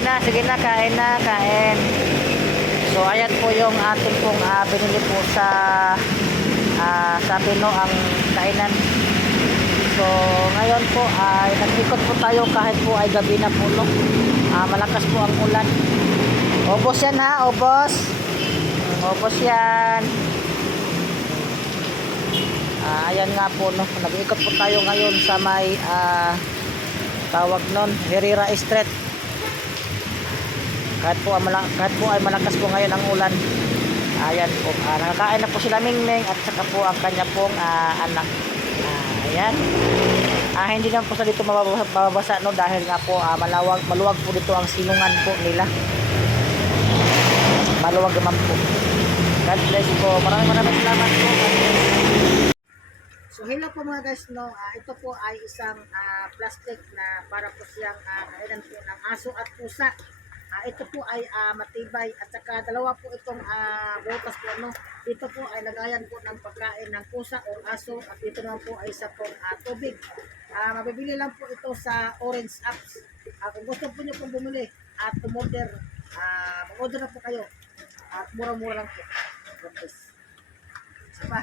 Sige na, kain na, kain. So, ayan po yung ating pong binili po sa Pino ang kainan. So, ngayon po ay nag-ikot po tayo kahit po ay gabi na po, no? Malakas po ang ulan. Obos yan ha, obos. Obos yan. Ayan nga po, no? Nag-ikot po tayo ngayon sa may tawag nun, Herrera Street. Kahit po ay malakas po ngayon ang ulan. Ayan po, nakakain na po sila Mingming at saka po ang kanya pong anak. Ayan. Hindi naman po sa dito mababasa, no, dahil nga po maluwag po dito ang silungan po nila. Maluwag naman po. God bless po. Maraming salamat po. So hello po mga guys, no. Ito po ay isang plastic na para po siyang kainan po ng aso at pusa. Ito po ay matibay at saka dalawa po itong butas po, no. Dito po ay lagayan po ng pagkain ng pusa o aso at dito naman po ay isa pong tubig. Mabibili lang po ito sa Orange Apps. Kung gusto po nyo pong bumili at umorder, mag-order na po kayo at mura-mura lang po. God bless. Isa pa.